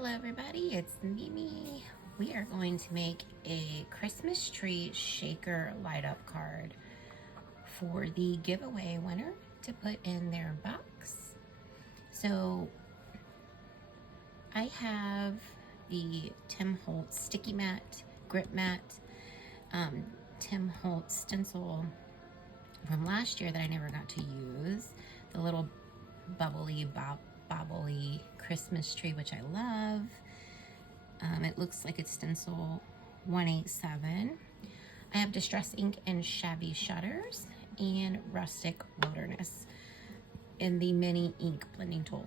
Hello everybody, it's Mimi. We are going to make a Christmas tree shaker light up card for the giveaway winner to put in their box. So I have the Tim Holtz sticky mat, grip mat, Tim Holtz stencil from last year that I never got to use. The little bubbly Christmas tree, which I love. It looks like it's stencil 187. I have Distress Ink and Shabby Shutters and Rustic Wilderness in the mini ink blending tool.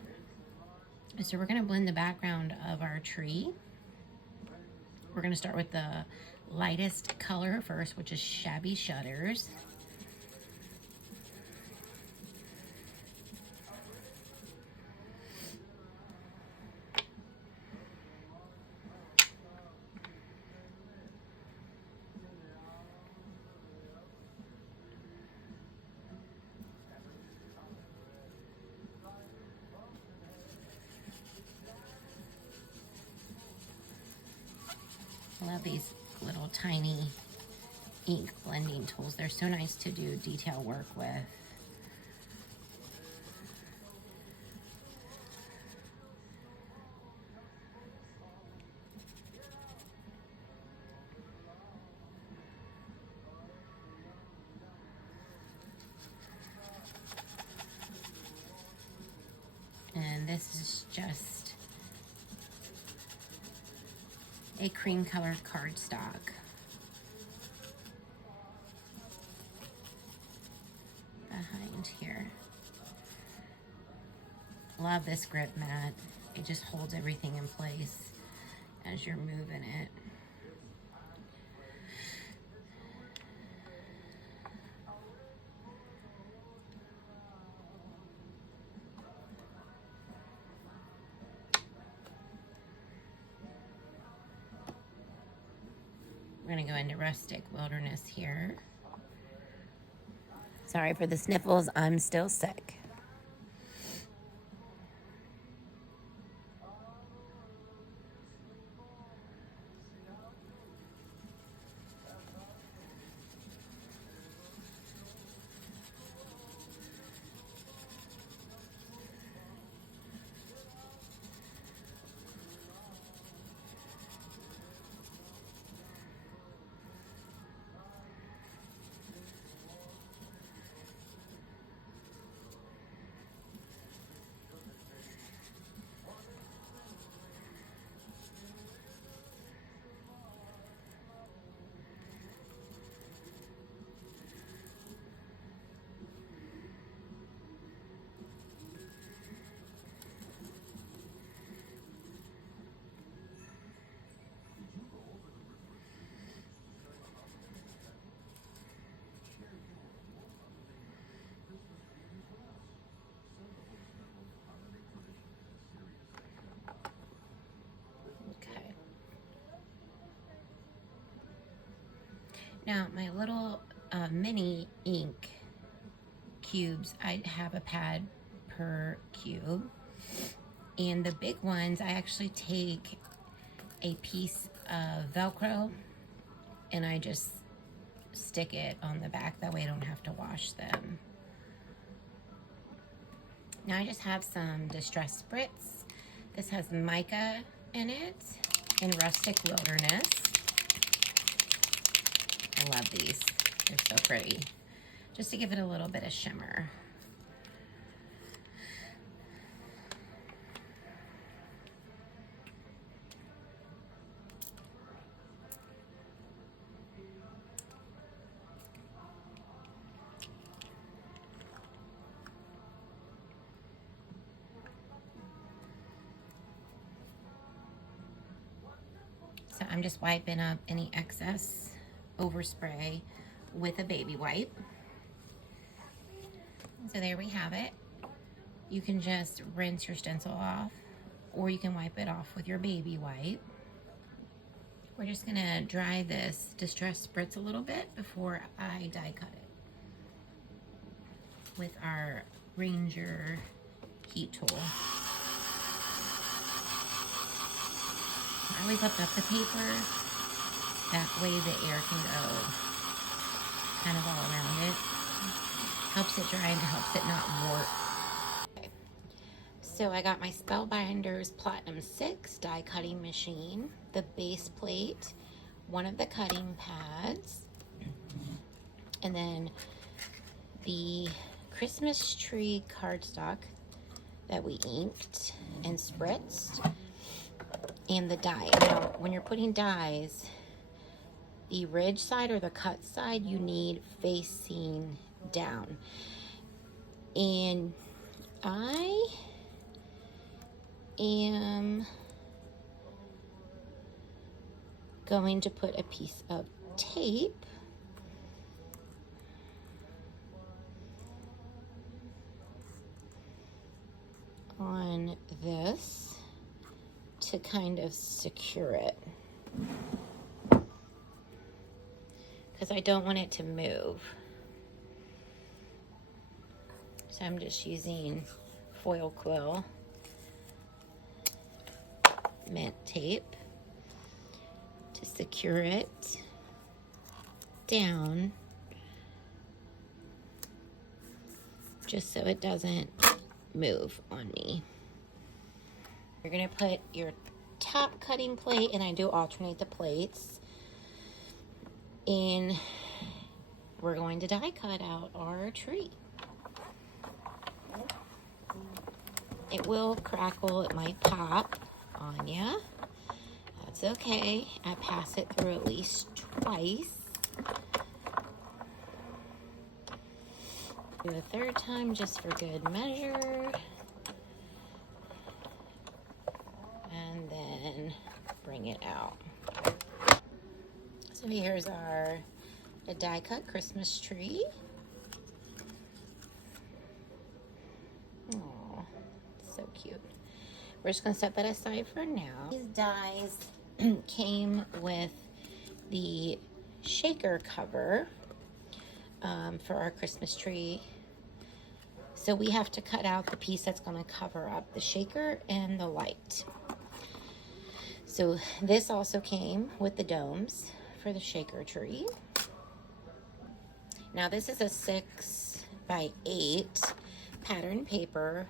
So we're going to blend the background of our tree. We're going to start with the lightest color first, which is Shabby Shutters. I love these little tiny ink blending tools. They're so nice to do detail work with. And this is just a cream colored cardstock. Behind here. Love this grip mat. It just holds everything in place as you're moving it. We're gonna go into Rustic Wilderness here. Sorry for the sniffles, I'm still sick. Now, my little mini ink cubes, I have a pad per cube. And the big ones, I actually take a piece of Velcro and I just stick it on the back. That way I don't have to wash them. Now I just have some Distress Spritz. This has mica in it and Rustic Wilderness. I love these. They're so pretty. Just to give it a little bit of shimmer. So I'm just wiping up any excess overspray with a baby wipe. So there we have it. You can just rinse your stencil off, or you can wipe it off with your baby wipe. We're just gonna dry this Distress Spritz a little bit before I die cut it with our Ranger heat tool. always lift up the paper. That way the air can go kind of all around it. Helps it dry and helps it not warp. Okay. So I got my Spellbinders Platinum 6 die cutting machine, the base plate, one of the cutting pads, and then the Christmas tree cardstock that we inked and spritzed, and the die. Now, when you're putting dies, the ridge side or the cut side, you need facing down. And I am going to put a piece of tape on this to kind of secure it, because I don't want it to move. So I'm just using foil quill mint tape to secure it down, just so it doesn't move on me. You're gonna put your top cutting plate, and I do alternate the plates, and we're going to die cut out our tree. It will crackle, it might pop on ya. That's okay. I pass it through at least twice. Do a third time just for good measure. And then bring it out. So here's our die cut Christmas tree. Oh, so cute. We're just gonna set that aside for now. These dies came with the shaker cover for our Christmas tree. So we have to cut out the piece that's gonna cover up the shaker and the light. So this also came with the domes for the shaker tree. Now this is a 6x8 pattern paper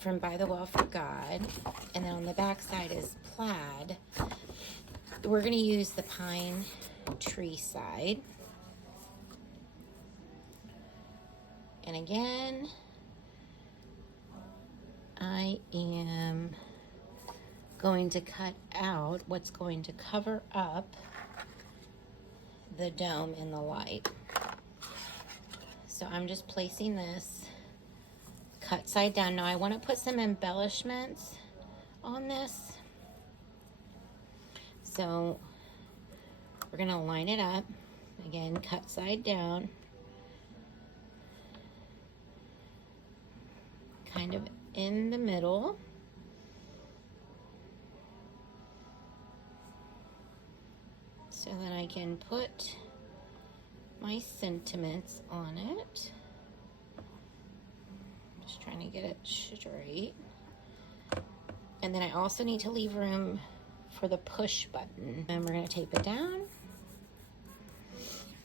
from By the Well for God, and then on the back side is plaid. We're going to use the pine tree side. And again, I am going to cut out what's going to cover up the dome and the light. So I'm just placing this cut side down. Now I want to put some embellishments on this. So we're going to line it up. Again, cut side down. Kind of in the middle. So that I can put my sentiments on it. Just trying to get it straight. And then I also need to leave room for the push button. And we're going to tape it down.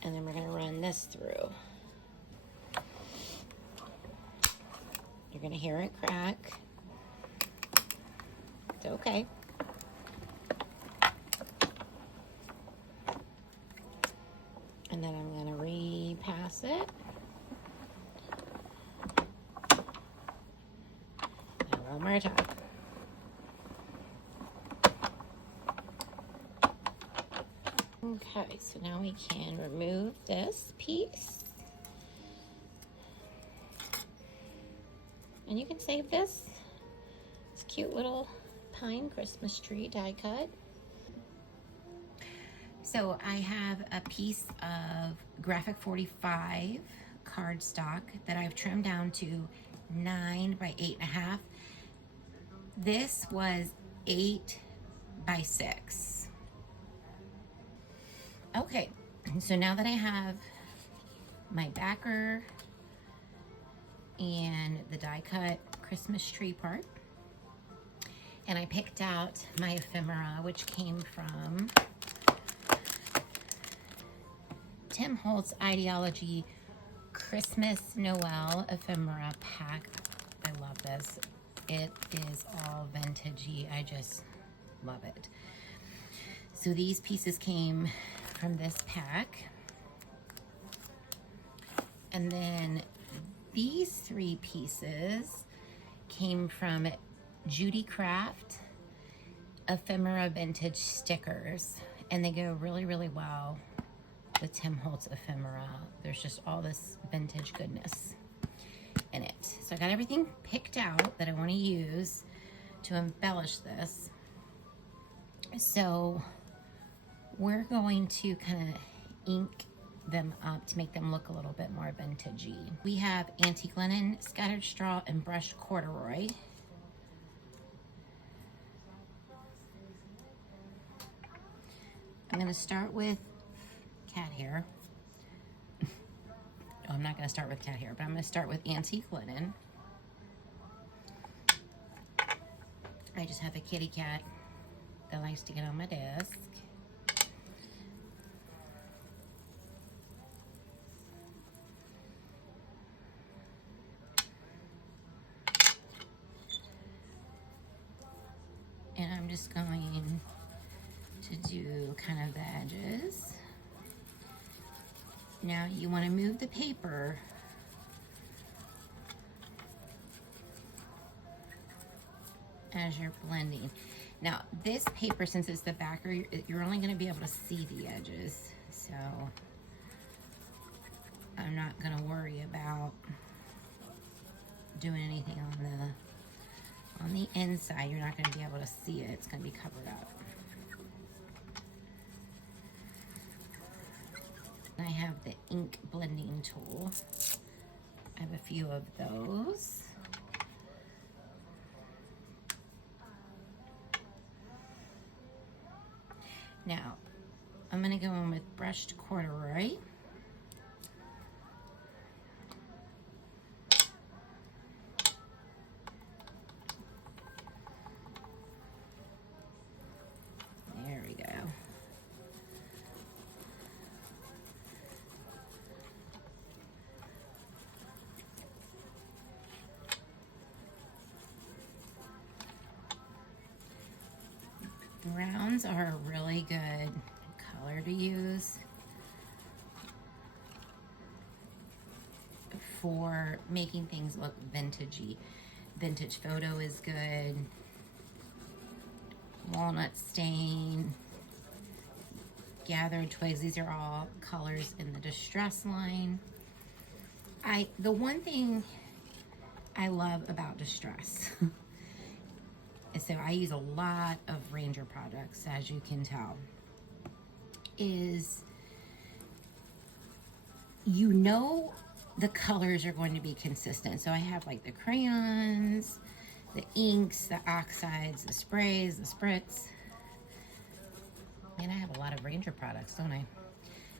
And then we're going to run this through. You're going to hear it crack. It's okay. And then I'm going to repass it. And one more time. Okay, so now we can remove this piece. And you can save this. It's a cute little pine Christmas tree die cut. So I have a piece of graphic 45 cardstock that I've trimmed down to 9 by 8.5. This was 8 by 6. Okay, so now that I have my backer and the die cut Christmas tree part, And I picked out my ephemera, which came from Tim Holtz Ideology Christmas Noel ephemera pack. I love this. It is all vintagey. I just love it. So these pieces came from this pack. And then these 3 pieces came from Judy Craft ephemera vintage stickers, and they go really, really well with Tim Holtz ephemera. There's just all this vintage goodness in it. So I got everything picked out that I want to use to embellish this. So we're going to kind of ink them up to make them look a little bit more vintagey. We have antique linen, scattered straw, and brushed corduroy. I'm going to start with cat hair. No, I'm not going to start with cat hair, but I'm going to start with antique linen. I just have a kitty cat that likes to get on my desk. And I'm just going to do kind of the edges. Now you want to move the paper as you're blending. Now this paper, since it's the backer, you're only going to be able to see the edges, so I'm not going to worry about doing anything on the inside. You're not going to be able to see it. It's going to be covered up. I have the ink blending tool. I have a few of those. Now, I'm going to go in with brushed corduroy. There we go. Browns are a really good color to use for making things look vintagey. Vintage photo is good. Walnut stain, gathered twigs. These are all colors in the distress line. The one thing I love about distress so I use a lot of Ranger products, as you can tell, is you know the colors are going to be consistent. So I have like the crayons, the inks, the oxides, the sprays, the spritz. And I have a lot of Ranger products, don't I?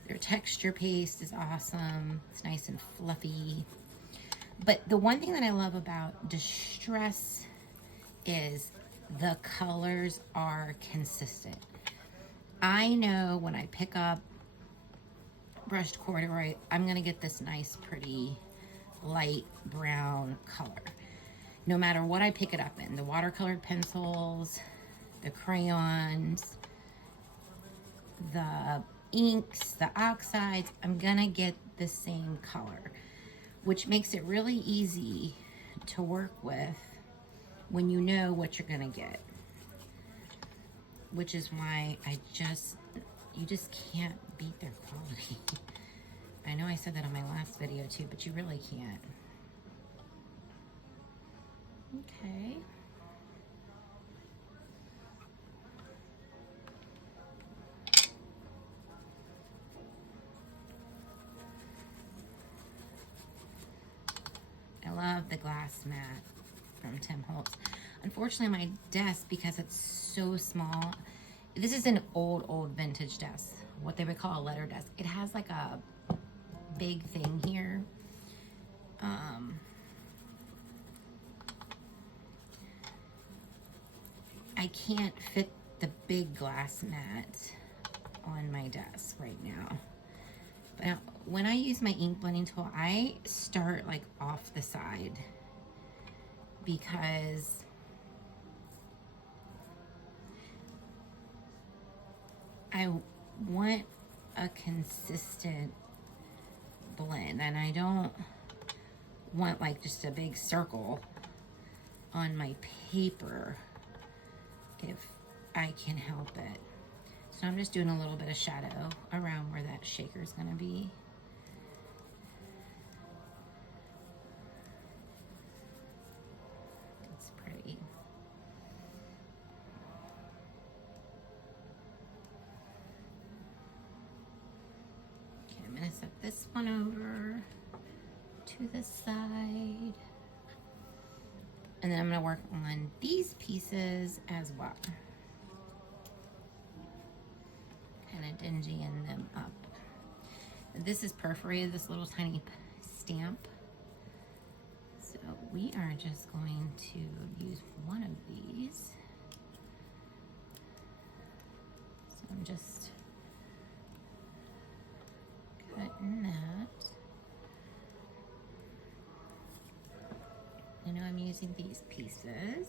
Their texture paste is awesome. It's nice and fluffy. But the one thing that I love about distress is the colors are consistent. I know when I pick up brushed corduroy, I'm gonna get this nice, pretty, light brown color. No matter what I pick it up in, the watercolored pencils, the crayons, the inks, the oxides, I'm gonna get the same color, which makes it really easy to work with when you know what you're gonna get. Which is why you just can't beat their quality. I know I said that on my last video too, but you really can't. Okay. I love the glass mat from Tim Holtz. Unfortunately, my desk, because it's so small, this is an old vintage desk, what they would call a letter desk. It has like a big thing here. I can't fit the big glass mat on my desk right now. But when I use my ink blending tool, I start like off the side because I want a consistent blend, and I don't want like just a big circle on my paper if I can help it. So I'm just doing a little bit of shadow around where that shaker is going to be. It's pretty. Okay, I'm going to set this one over to the side. And then I'm going to work on these pieces as well. Kind of dingying them up. This is perforated, this little tiny stamp. So we are just going to use one of these. So I'm just cutting that. I know I'm using these pieces.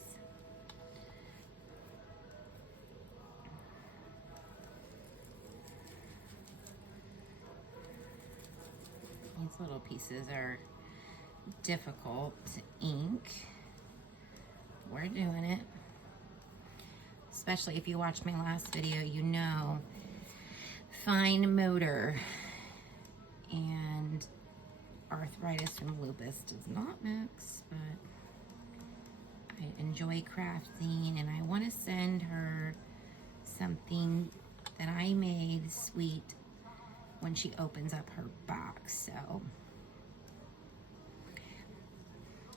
These little pieces are difficult to ink. We're doing it. Especially if you watched my last video, you know fine motor and arthritis and lupus does not mix, but I enjoy crafting and I want to send her something that I made sweet when she opens up her box. So,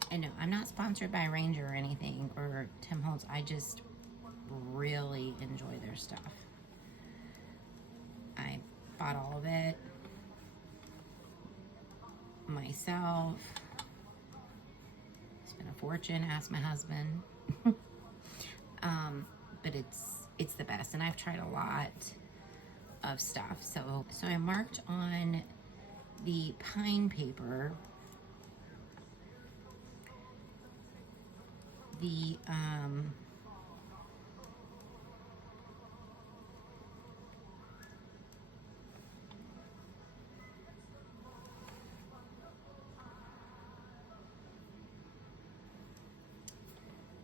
and no, I'm not sponsored by Ranger or anything or Tim Holtz. I just really enjoy their stuff. I bought all of it myself. Spent a fortune, asked my husband. But it's the best, and I've tried a lot of stuff. So I marked on the pine paper the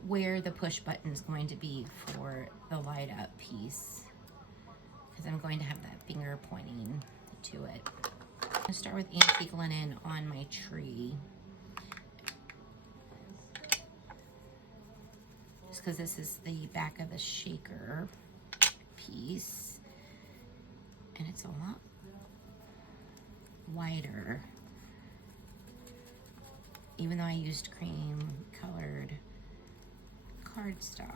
where the push button is going to be for the light up piece, because I'm going to have that finger pointing to it. I'm going to start with antique linen on my tree, just because this is the back of the shaker piece and it's a lot wider, even though I used cream colored cardstock.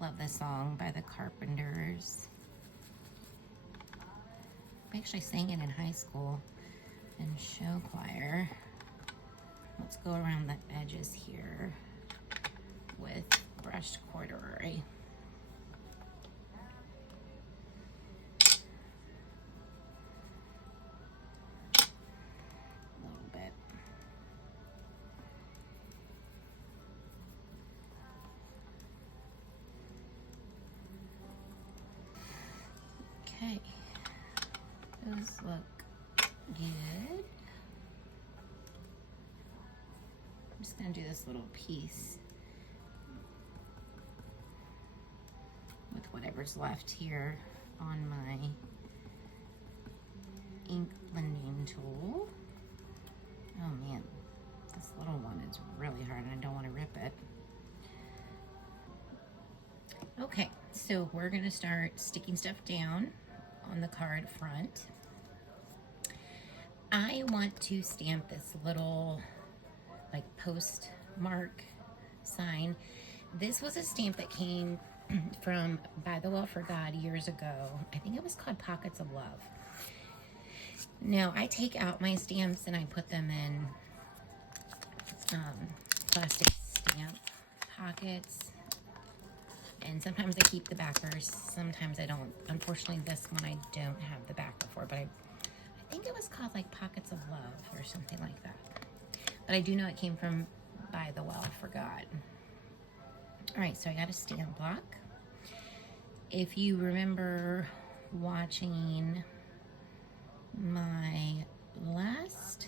Love this song by the Carpenters. I actually sang it in high school in show choir. Let's go around the edges here with brushed corduroy. Okay, those look good. I'm just gonna do this little piece with whatever's left here on my ink blending tool. it's really hard and I don't want to rip it. Okay, so we're gonna start sticking stuff down on the card front. I want to stamp this little like postmark sign. This was a stamp that came from By the Well for God years ago. I think it was called Pockets of Love. Now I take out my stamps and I put them in plastic stamp pockets, and sometimes I keep the backers, sometimes I don't. Unfortunately this one I don't have the backer for, but I think it was called like Pockets of Love or something like that. But I do know it came from By the Well for God. All right, so I got a stamp block. If you remember watching my last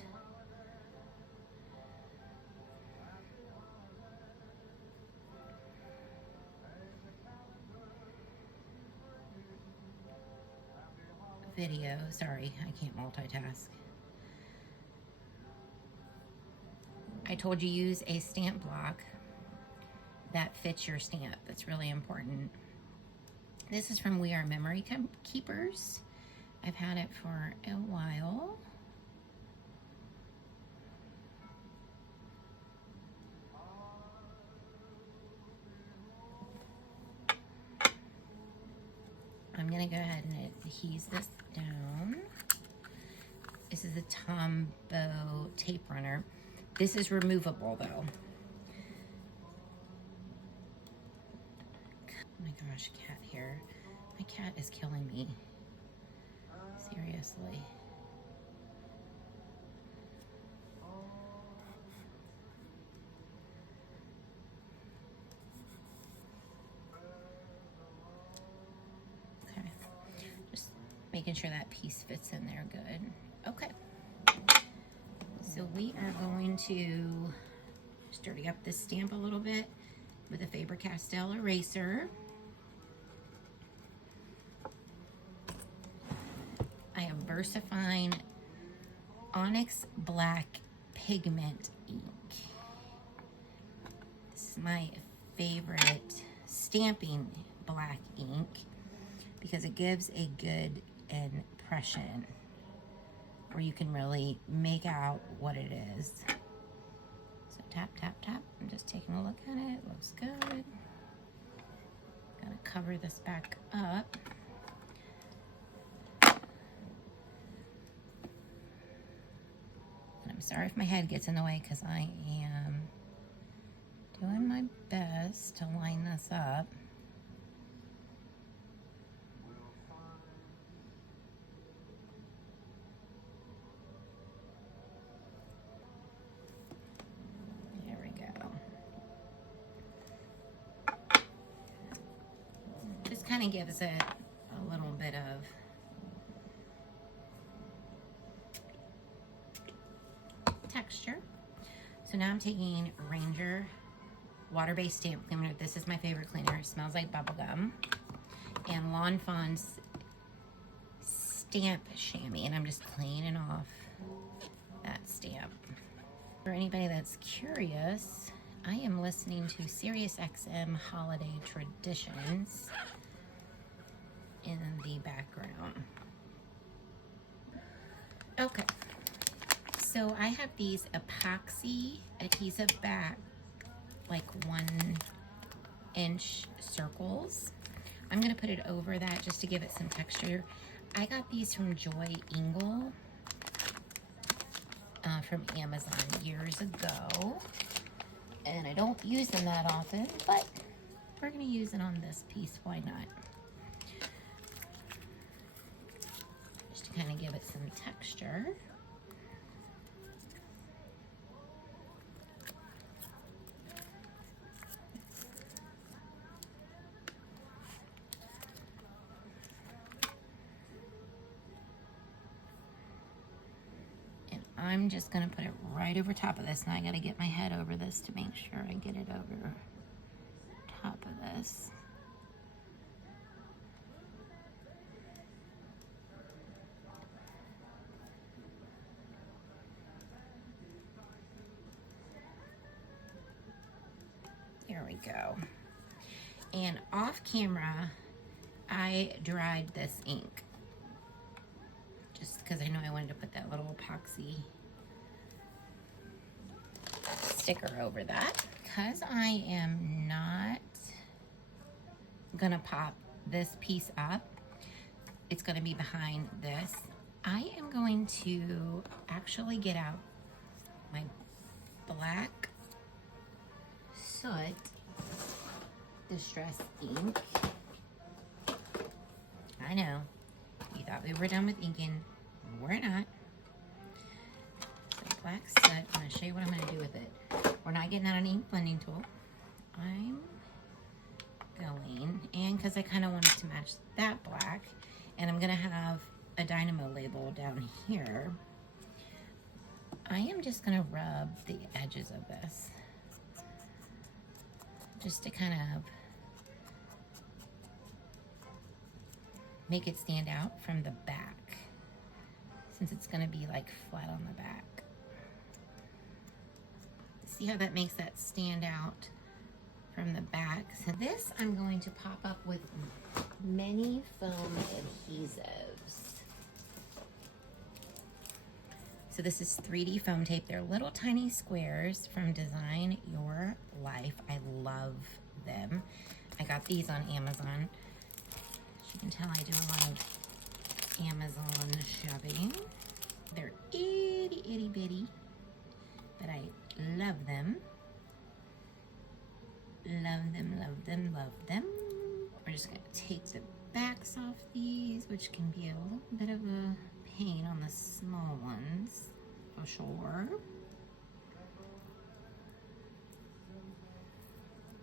video, sorry, I can't multitask. I told you use a stamp block that fits your stamp. That's really important. This is from We Are Memory Keepers. I've had it for a while. I'm gonna go ahead and adhese this down. This is a Tombow tape runner. This is removable though. Oh my gosh, cat hair. My cat is killing me. Seriously. Okay. Just making sure that piece fits in there good. Okay. So we are going to just dirty up this stamp a little bit with a Faber-Castell eraser. I have VersaFine Onyx Black Pigment ink. This is my favorite stamping black ink because it gives a good impression where you can really make out what it is. So tap, tap, tap. I'm just taking a look at it. Looks good. Gonna cover this back up. And I'm sorry if my head gets in the way because I am doing my best to line this up. There we go. Just kind of gives it a little bit of texture. So now I'm taking Ranger water-based stamp cleaner. This is my favorite cleaner. It smells like bubblegum. And Lawn Fawn's stamp chamois, and I'm just cleaning off that stamp. For anybody that's curious, I am listening to SiriusXM Holiday Traditions in the background. Okay, so I have these epoxy adhesive back, like 1-inch circles. I'm gonna put it over that just to give it some texture. I got these from Joy Ingle from Amazon years ago, and I don't use them that often, but we're gonna use it on this piece, why not? Just to kind of give it some texture. I'm just gonna put it right over top of this. Now I gotta get my head over this to make sure I get it over top of this. we go. And off camera, I dried this ink. Just because I know I wanted to put that little epoxy sticker over that. Because I am not gonna pop this piece up, it's gonna be behind this. I am going to actually get out my black soot distress ink. I know, you thought we were done with inking. We're not. So black soot, I'm gonna show you what I'm gonna do with it. We're not getting out an ink blending tool. I'm going, and because I kind of wanted to match that black, and I'm gonna have a dynamo label down here, I am just gonna rub the edges of this just to kind of make it stand out from the back, since it's gonna be like flat on the back. See how that makes that stand out from the back? So this I'm going to pop up with many foam adhesives. So this is 3D foam tape. They're little tiny squares from Design Your Life. I love them. I got these on Amazon. As you can tell, I do a lot of Amazon shopping. They're itty bitty, but I love them. Love them, love them, love them. We're just gonna take the backs off these, which can be a little bit of a pain on the small ones, for sure.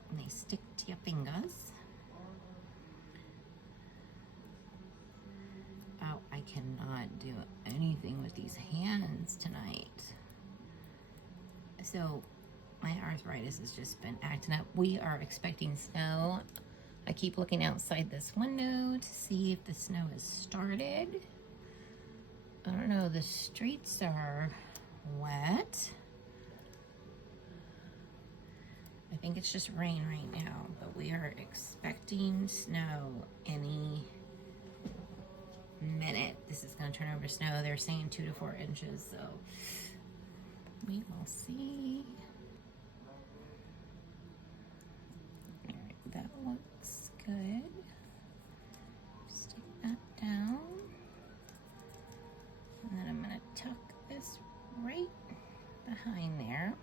And they stick to your fingers. Oh, I cannot do anything with these hands tonight. So my arthritis has just been acting up. We are expecting snow. I keep looking outside this window to see if the snow has started. I don't know, the streets are wet. I think it's just rain right now, but we are expecting snow any minute. This is gonna turn over snow. They're saying 2 to 4 inches, so we will see. All right, that looks good. Stick that down. And then I'm gonna tuck this right behind there.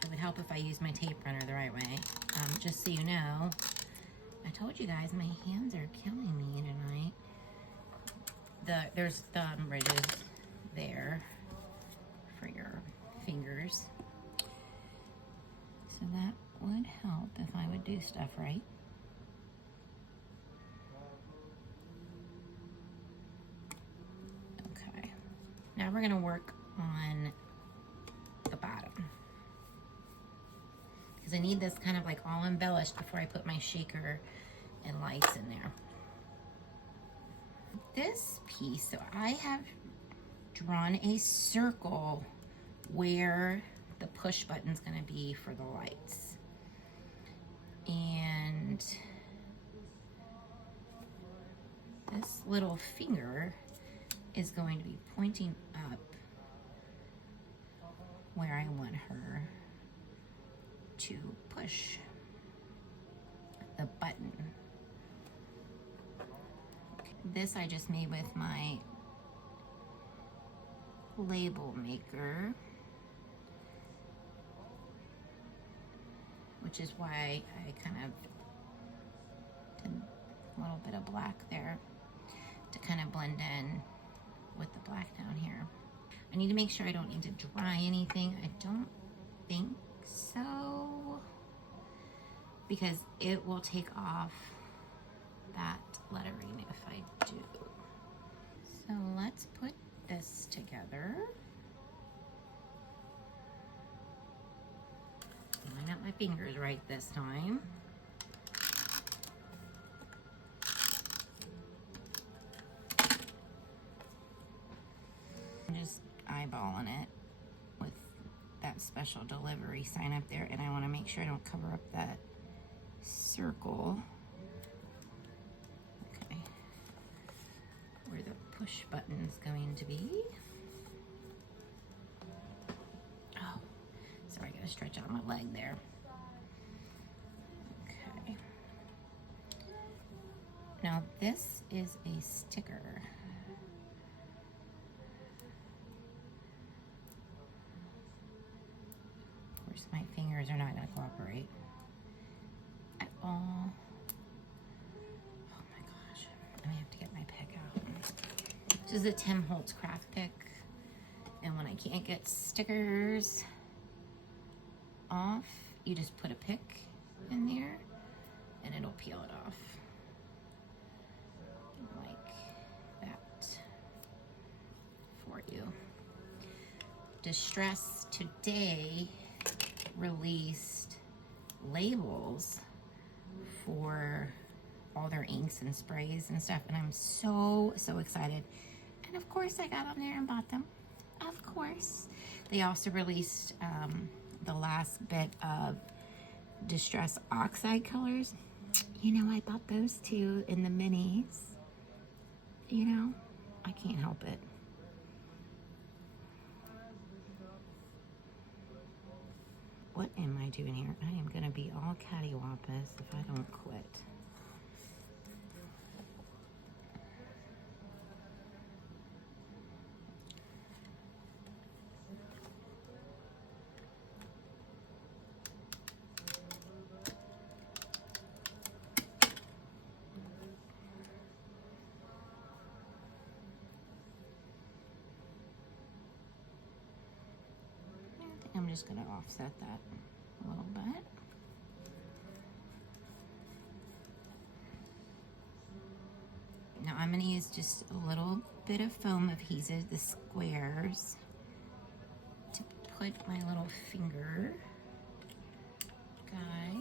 It would help if I use my tape runner the right way. Just so you know, I told you guys my hands are killing me tonight. There's thumb ridges there for your fingers. So that would help if I would do stuff right. Okay. Now we're gonna work on the bottom, because I need this kind of like all embellished before I put my shaker and lights in there. This piece, so I have drawn a circle where the push button's gonna be for the lights. And this little finger is going to be pointing up where I want her to push the button. This I just made with my label maker, which is why I kind of did a little bit of black there to kind of blend in with the black down here. I need to make sure I don't need to dry anything. I don't think so, because it will take off that lettering if I do. So let's put this together. Line up my fingers right this time. that special delivery sign up there, and I want to make sure I don't cover up that circle. Okay, where the push button is going to be. Oh, sorry, I gotta stretch out my leg there. Okay. Now this is a sticker. Of course, my fingers are not gonna cooperate at all. Oh my gosh, I may have to get my pick out. This is a Tim Holtz craft pick, and when I can't get stickers off, you just put a pick in there and it'll peel it off like that for you. Distress today released labels for all their inks and sprays and stuff, and I'm so excited. And of course I got on there and bought them. Of course. They also released the last bit of Distress Oxide colors. You know, I bought those too in the minis. You know, I can't help it. What am I doing here? I am gonna be all cattywampus if I don't quit. I'm just going to offset that a little bit. Now I'm going to use just a little bit of foam adhesive, the squares, to put my little finger guy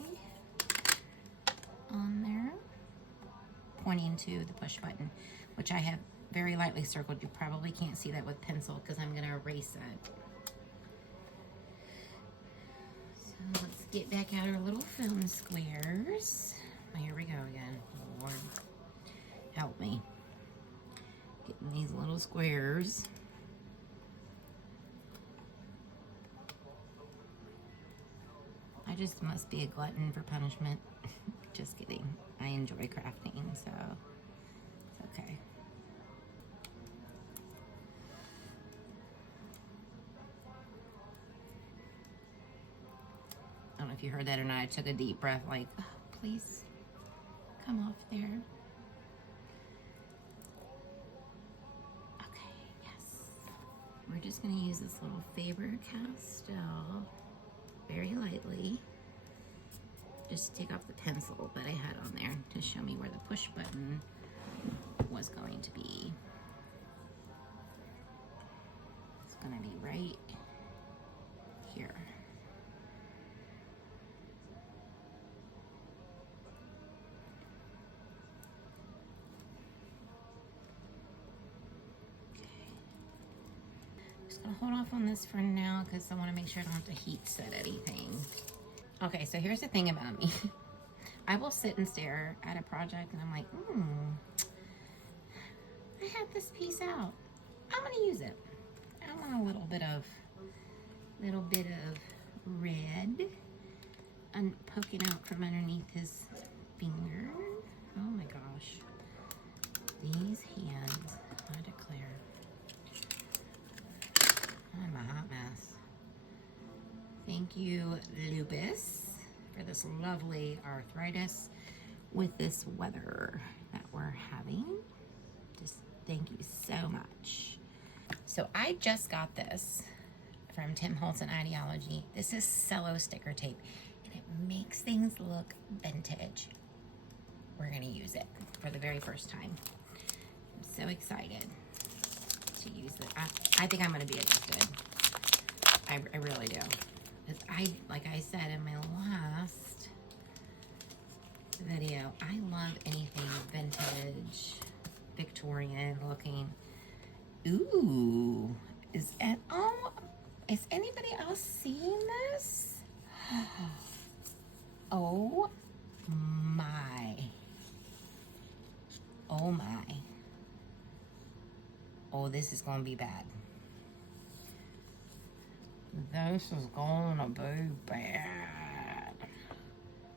on there, pointing to the push button, which I have very lightly circled. You probably can't see that with pencil because I'm going to erase it. Let's get back out our little foam squares. Oh, here we go again. Lord, help me. Getting these little squares. I just must be a glutton for punishment. Just kidding. I enjoy crafting, so it's okay. I don't know if you heard that or not. I took a deep breath like, oh, please come off there. Okay, yes. We're just gonna use this little Faber-Castell very lightly. Just take off the pencil that I had on there to show me where the push button was going to be. It's gonna be right here. Hold off on this for now because I want to make sure I don't have to heat set anything. Okay, so here's the thing about me. I will sit and stare at a project and I'm like, I had this piece out. I'm gonna use it. I want a little bit of red and poking out from underneath his finger. Oh my gosh. These hands, I declare. I'm a hot mess. Thank you, Lupus, for this lovely arthritis with this weather that we're having. Just thank you so much. So I just got this from Tim Holtz and Ideology. This is cello sticker tape, and it makes things look vintage. We're gonna use it for the very first time. I'm so excited to use it. I think I'm gonna be addicted. I really do. Because like I said in my last video, I love anything vintage, Victorian looking. Ooh, is it? Oh, Is anybody else seeing this? Oh my. Oh my. Oh, this is going to be bad. This is going to be bad.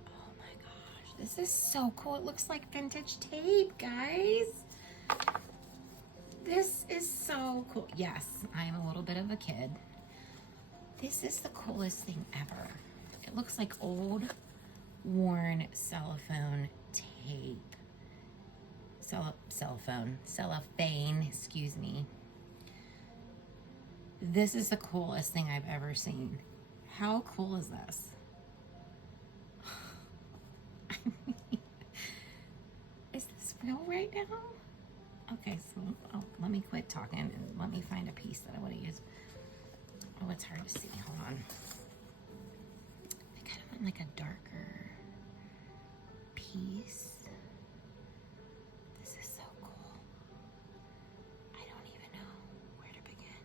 Oh my gosh. This is so cool. It looks like vintage tape, guys. This is so cool. Yes, I am a little bit of a kid. This is the coolest thing ever. It looks like old, worn cellophane tape. Cellophane, excuse me. This is the coolest thing I've ever seen. How cool is this? Is this real right now? Okay, so let me quit talking and let me find a piece that I want to use. Oh, it's hard to see. Hold on. I kind of want like a darker piece. This is so cool. I don't even know where to begin.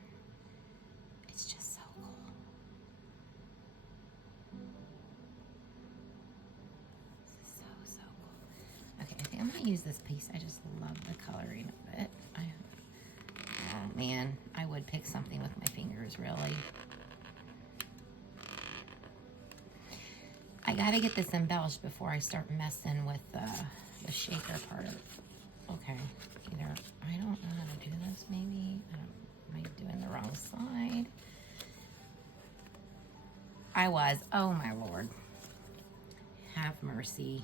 It's just so cool. This is so cool. Okay, I think I'm gonna use this piece. I just love the coloring of it. Oh man, I would pick something with my fingers, really. I gotta get this embellished before I start messing with the shaker part. Okay, either I don't know how to do this, maybe. Am I doing the wrong side? I was. Oh my Lord. Have mercy.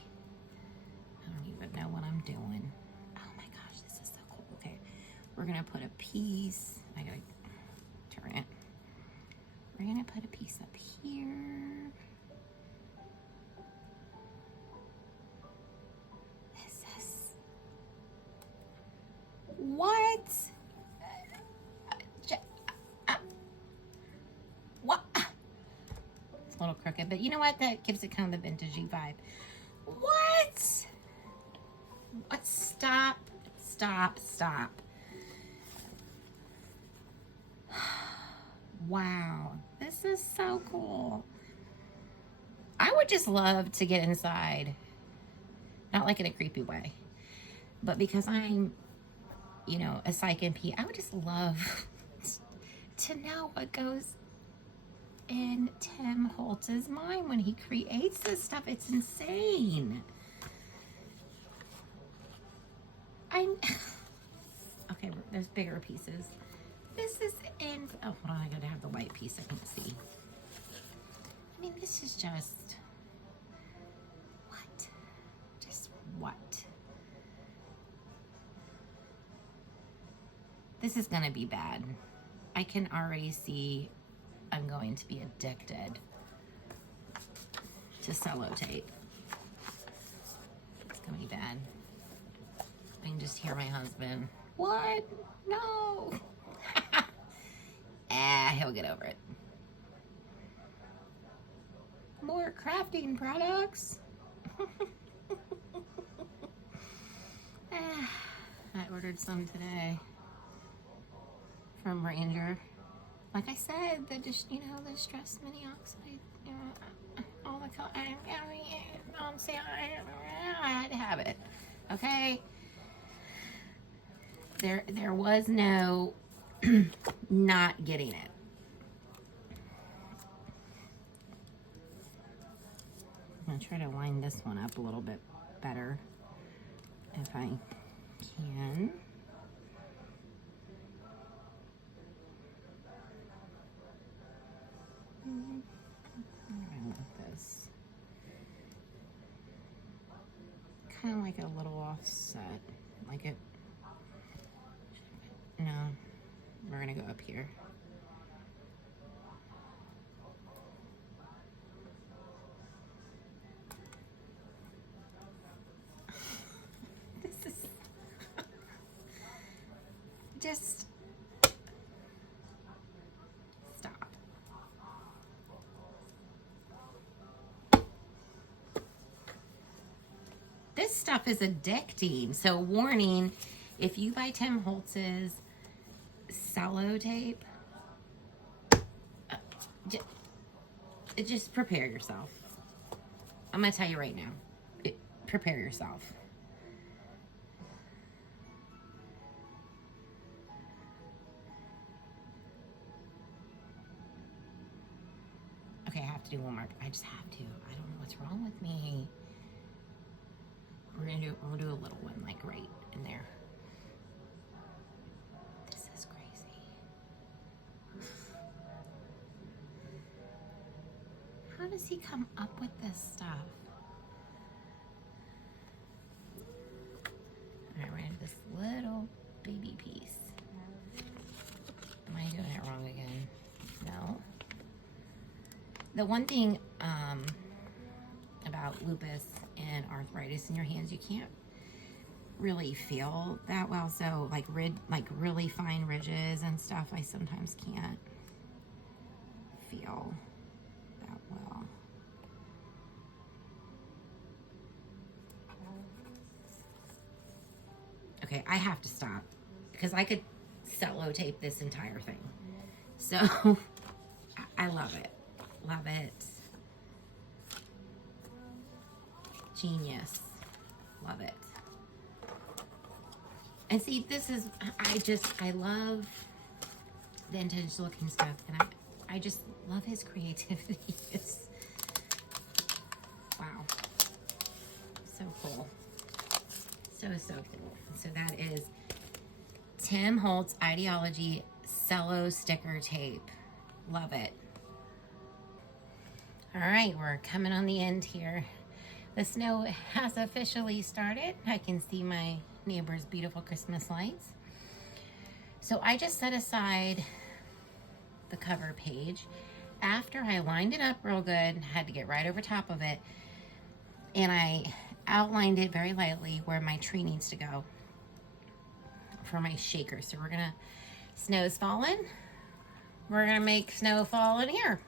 I don't even know what I'm doing. Oh my gosh, this is so cool. Okay, we're gonna put a piece. I gotta turn it. We're gonna put a piece up here. This is what? What? It's a little crooked, but you know what? That gives it kind of the vintagey vibe. What? What? Stop. Stop. Stop. Wow. This is so cool. I would just love to get inside. Not like in a creepy way. But because I'm, you know, a psych MP, I would just love to know what goes in Tim Holtz's mind when he creates this stuff. It's insane. Okay, there's bigger pieces. This is in, oh, hold on, I gotta have the white piece I can see. I mean, this is just, what? Just what? This is gonna be bad. I can already see I'm going to be addicted to cello tape. It's gonna be bad. I can just hear my husband. What? No. He'll get over it. More crafting products. I ordered some today from Ranger. Like I said, the stress mini oxide, you know, all the color. I had to have it. Okay. There was no not getting it. I'm gonna try to line this one up a little bit better if I can. I want this kind of like a little offset, like it. No, we're gonna go up here. This is just stop. This stuff is addicting. So warning, if you buy Tim Holtz's cello tape, just prepare yourself. I'm gonna tell you right now. Prepare yourself. Okay, I have to do one more. I just have to. I don't know what's wrong with me. We'll do a little one, like right in there. This is crazy. How does he come up with this stuff? All right, we're gonna do this little baby piece. Am I doing it wrong again? No. The one thing about lupus and arthritis in your hands, you can't really feel that well. So like really fine ridges and stuff, I sometimes can't feel that well. Okay, I have to stop because I could cello tape this entire thing. So I love it. Love it. Genius. Love it. And see, this is, I love vintage looking stuff, and I just love his creativity. It's, wow. So cool. So cool. So that is Tim Holtz Ideology Cello Sticker Tape. Love it. All right, we're coming on the end here. The snow has officially started. I can see my neighbor's beautiful Christmas lights. So I just set aside the cover page after I lined it up real good, had to get right over top of it, and I outlined it very lightly where my tree needs to go for my shaker. So we're gonna, snow's falling. We're gonna make snow fall in here.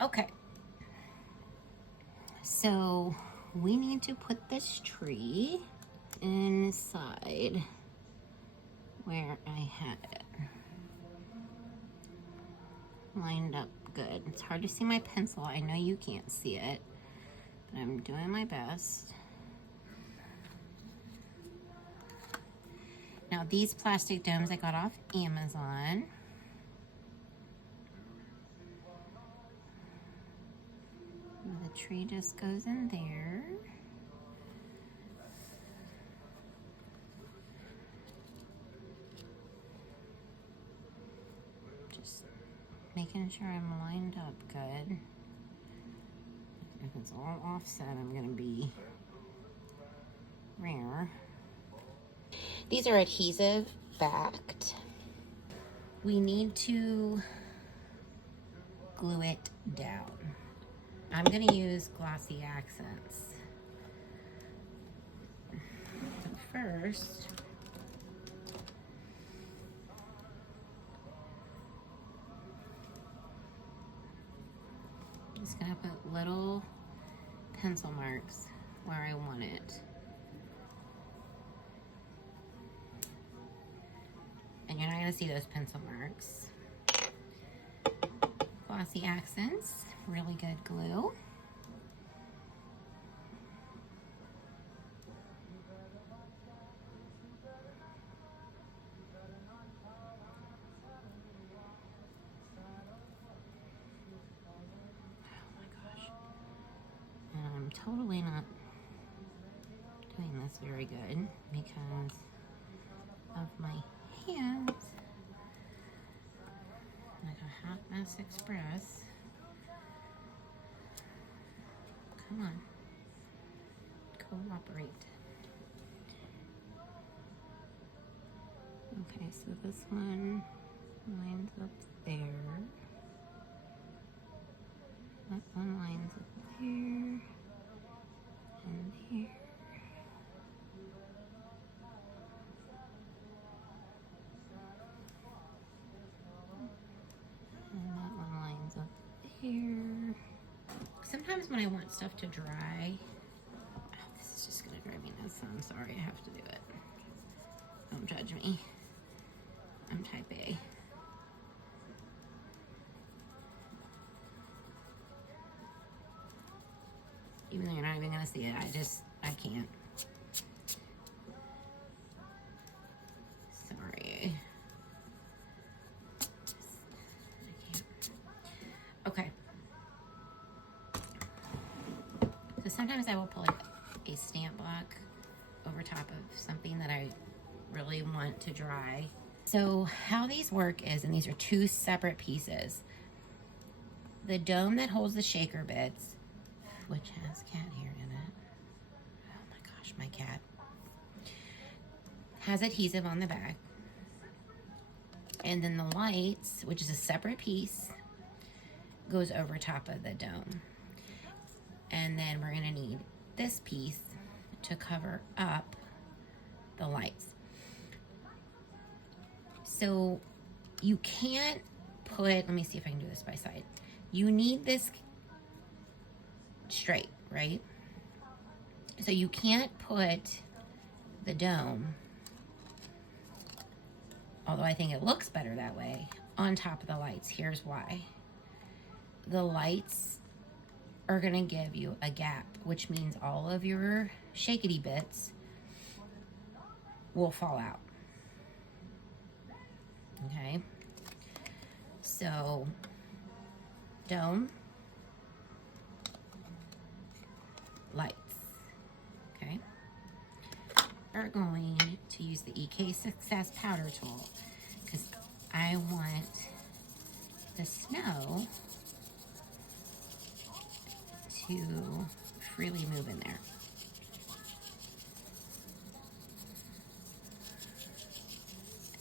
Okay. So we need to put this tree inside where I had it lined up good. It's hard to see my pencil. I know you can't see it, but I'm doing my best. Now these plastic domes I got off Amazon. The tree just goes in there. Just making sure I'm lined up good. If it's all offset, I'm gonna be rare. These are adhesive backed. We need to glue it down. I'm gonna use glossy accents. But first, I'm just gonna put little pencil marks where I want it. And you're not gonna see those pencil marks. Glossy accents, really good glue. Totally not doing this very good because of my hands. Like a Hot Mess Express. Come on. Cooperate. Okay, so this one lines up there. That one lines up there. And here. And that one lines up there. Sometimes when I want stuff to dry, this is just gonna drive me nuts, so I'm sorry, I have to do it. Don't judge me. I'm type A. Even though you're not even gonna see it, I can't. Sorry. I can't. Okay. So sometimes I will pull like a stamp block over top of something that I really want to dry. So how these work is, and these are two separate pieces. The dome that holds the shaker bits, which has cat hair in it. Oh my gosh, my cat. Has adhesive on the back. And then the lights, which is a separate piece, goes over top of the dome. And then we're gonna need this piece to cover up the lights. So you can't put, let me see if I can do this by side. You need this straight, right? So you can't put the dome, although I think it looks better that way, on top of the lights. Here's why. The lights are gonna give you a gap, which means all of your shakety bits will fall out. Okay, so dome, lights. Okay, we're going to use the EK Success powder tool because I want the snow to freely move in there.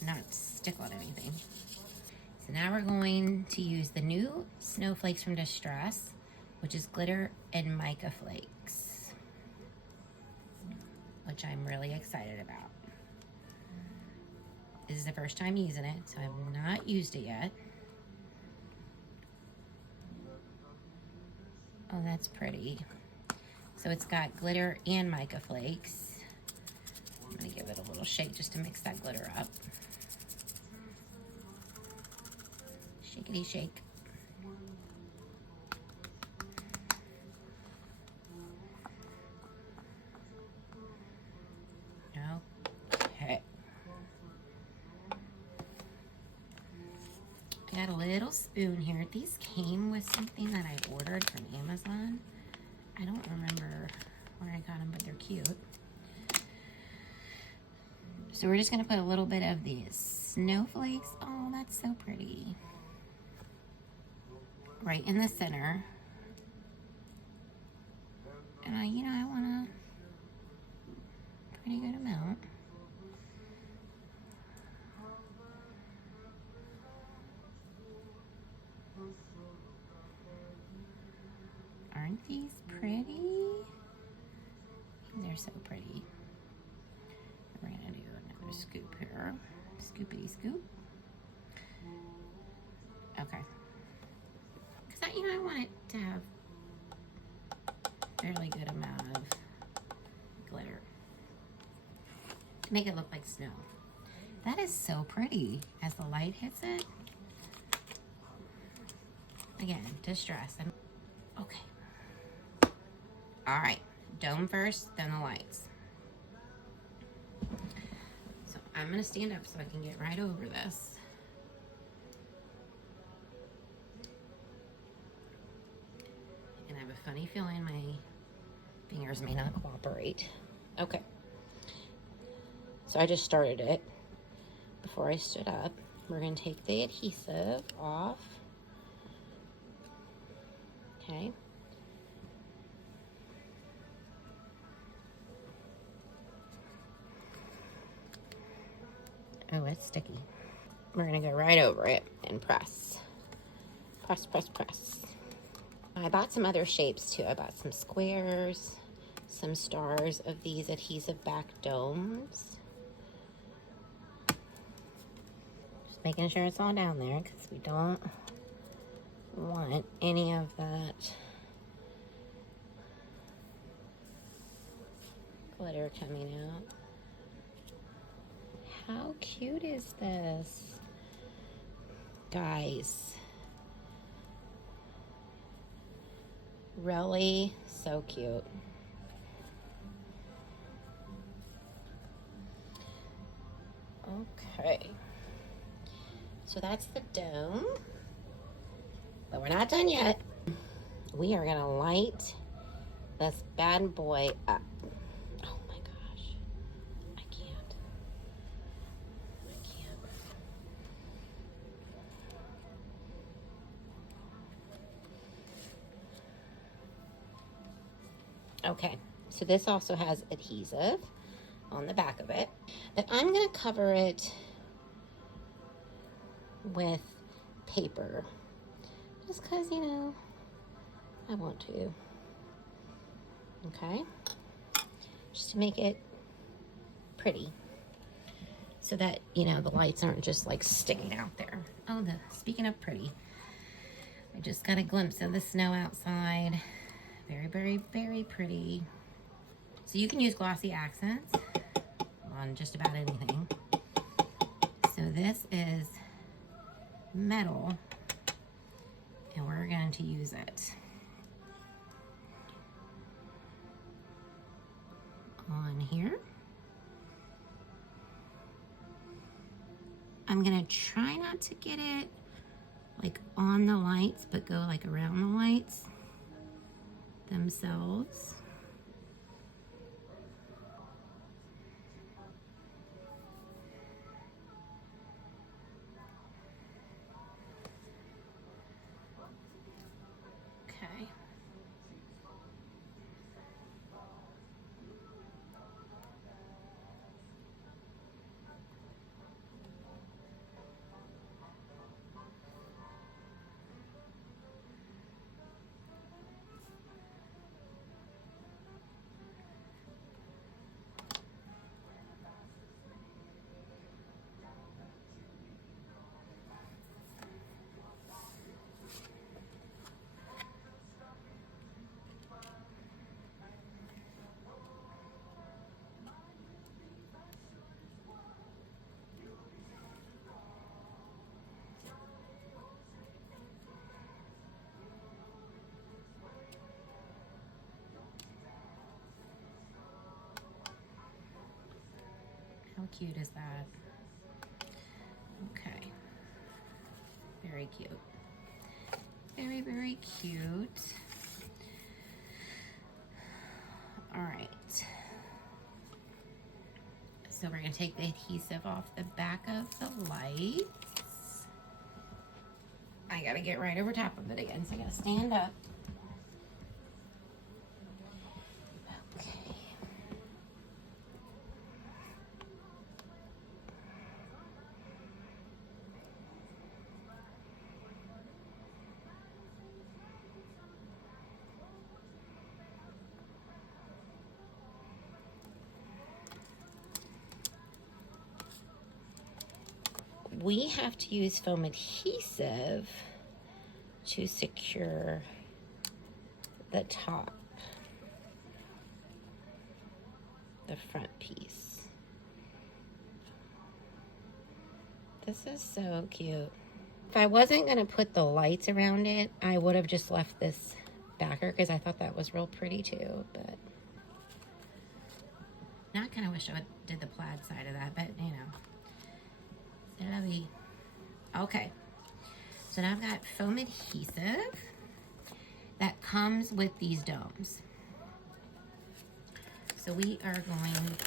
Not stick on anything. So now we're going to use the new snowflakes from Distress, which is glitter and mica flakes, which I'm really excited about. This is the first time using it, so I've not used it yet. Oh, that's pretty. So it's got glitter and mica flakes. I'm gonna give it a little shake just to mix that glitter up. Shakety shake. Okay. I got a little spoon here. These came with something that I ordered from Amazon. I don't remember where I got them, but they're cute. So we're just gonna put a little bit of these snowflakes. Oh, that's so pretty. Right in the center. And I want a pretty good amount. Aren't these pretty? They're so pretty. We're gonna do another scoop here. Scoopity scoop. Okay. Because I want it to have a fairly good amount of glitter to make it look like snow. That is so pretty as the light hits it. Again, Distress. Okay. All right, dome first, then the lights. So I'm gonna stand up so I can get right over this. And I have a funny feeling my fingers may not cooperate. Okay. So I just started it before I stood up. We're gonna take the adhesive off. Okay. Oh, it's sticky. We're gonna go right over it and press. Press, press, press. I bought some other shapes too. I bought some squares, some stars of these adhesive back domes. Just making sure it's all down there because we don't want any of that glitter coming out. How cute is this? Guys. Really? so cute. Okay. So that's the dome. But we're not done yet. We are gonna light this bad boy up. Oh my gosh. I can't. Okay, so this also has adhesive on the back of it. But I'm gonna cover it with paper. Just because, you know, I want to. Okay? Just to make it pretty. So that, you know, the lights aren't just like sticking out there. Oh, speaking of pretty, I just got a glimpse of the snow outside. Very, very, very pretty. So you can use glossy accents on just about anything. So this is metal, and we're going to use it on here. I'm gonna try not to get it like on the lights, but go like around the lights themselves. Okay. How cute is that? Okay. Very cute. Very, very cute. All right. So we're going to take the adhesive off the back of the lights. I got to get right over top of it again, so I got to stand up. We have to use foam adhesive to secure the top, the front piece. This is so cute. If I wasn't gonna put the lights around it, I would have just left this backer because I thought that was real pretty too, but now I kind of wish I did the plaid side of that, but you know. Okay, so now I've got foam adhesive that comes with these domes. So we are going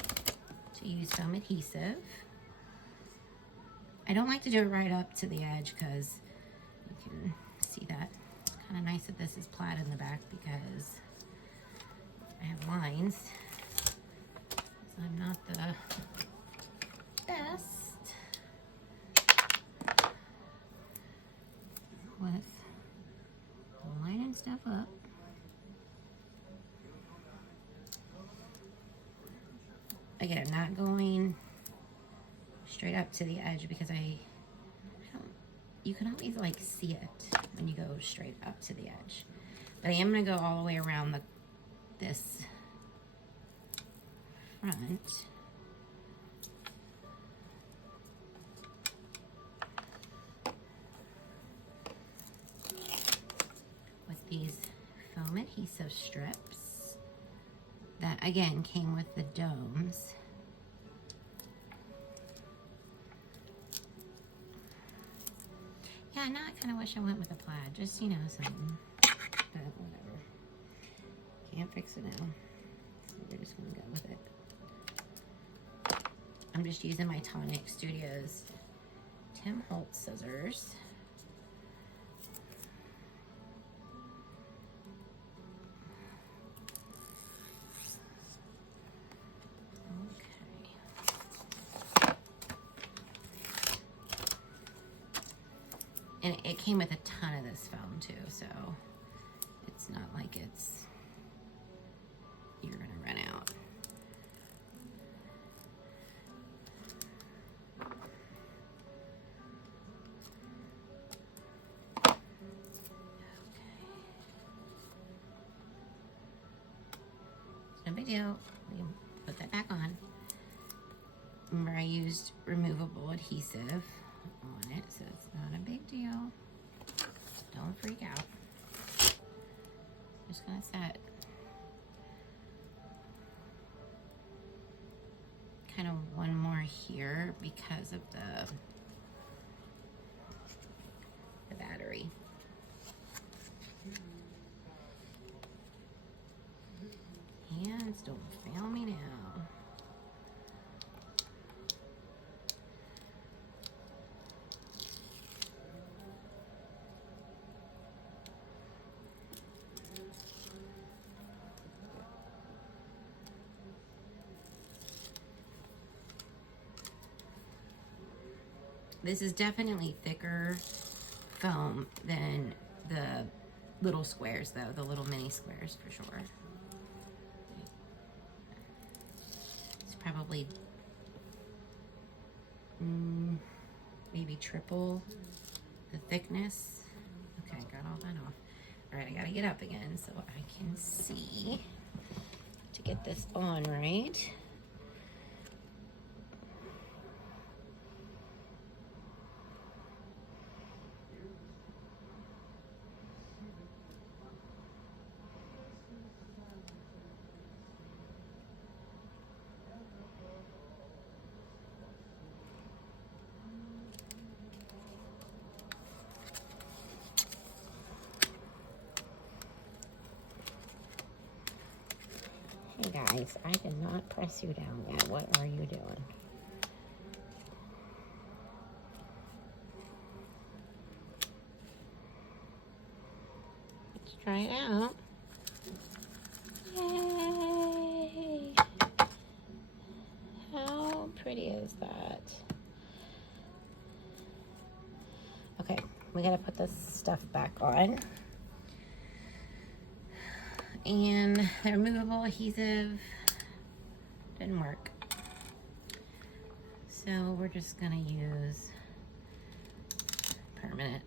to use foam adhesive. I don't like to do it right up to the edge because you can see that. It's kind of nice that this is plaid in the back because I have lines. So I'm not the best with lining stuff up. Again, I'm not going straight up to the edge because you can always like see it when you go straight up to the edge. But I am going to go all the way around this front. With these foam adhesive strips. that again came with the domes. Yeah, now I kind of wish I went with a plaid, just, you know, something, but whatever. Can't fix it now, so we're just gonna go with it. I'm just using my Tonic Studios Tim Holtz scissors. And it came with a ton of this foam too, so it's not like you're gonna run out. Okay. No big deal. We can put that back on. Remember, I used removable adhesive on it, so it's not a big deal. Don't freak out. Just gonna set kind of one more here because of the battery. Hands, don't fail me now. This is definitely thicker foam than the little squares though, the little mini squares for sure. It's probably maybe triple the thickness. Okay, got all that off. All right, I gotta get up again so I can see to get this on right. Hey guys, I did not press you down yet. What are you doing? Let's try it out. Yay! How pretty is that? Okay, we gotta put this stuff back on. And the removable adhesive didn't work. So we're just gonna use permanent.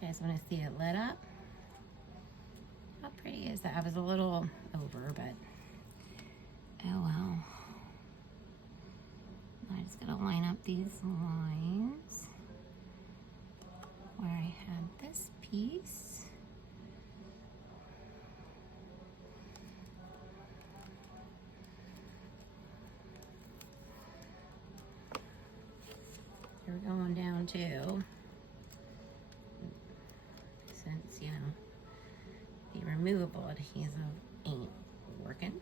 You guys wanna see it lit up? How pretty is that? I was a little over, but oh well. I just gotta line up these lines where I had this piece. We're going down too, since you know the removable adhesive ain't working.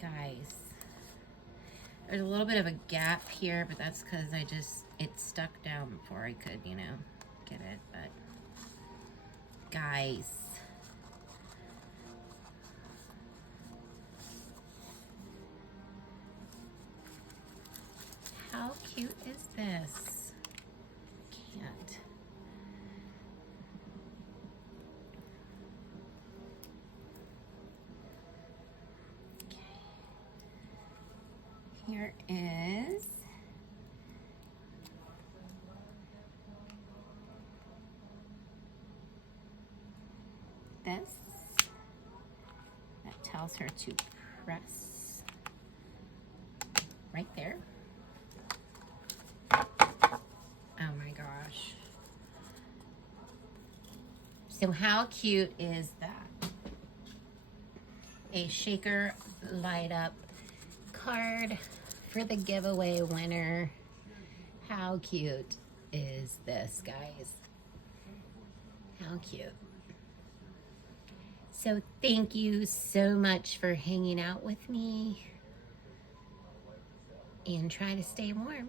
Guys, there's a little bit of a gap here, but that's because it stuck down before I could, you know, get it. But guys, How cute is this? Can't. Okay. Here is this. That tells her to press right there. Oh my gosh. So how cute is that? A shaker light up card for the giveaway winner. How cute is this, guys? How cute. So thank you so much for hanging out with me, and try to stay warm.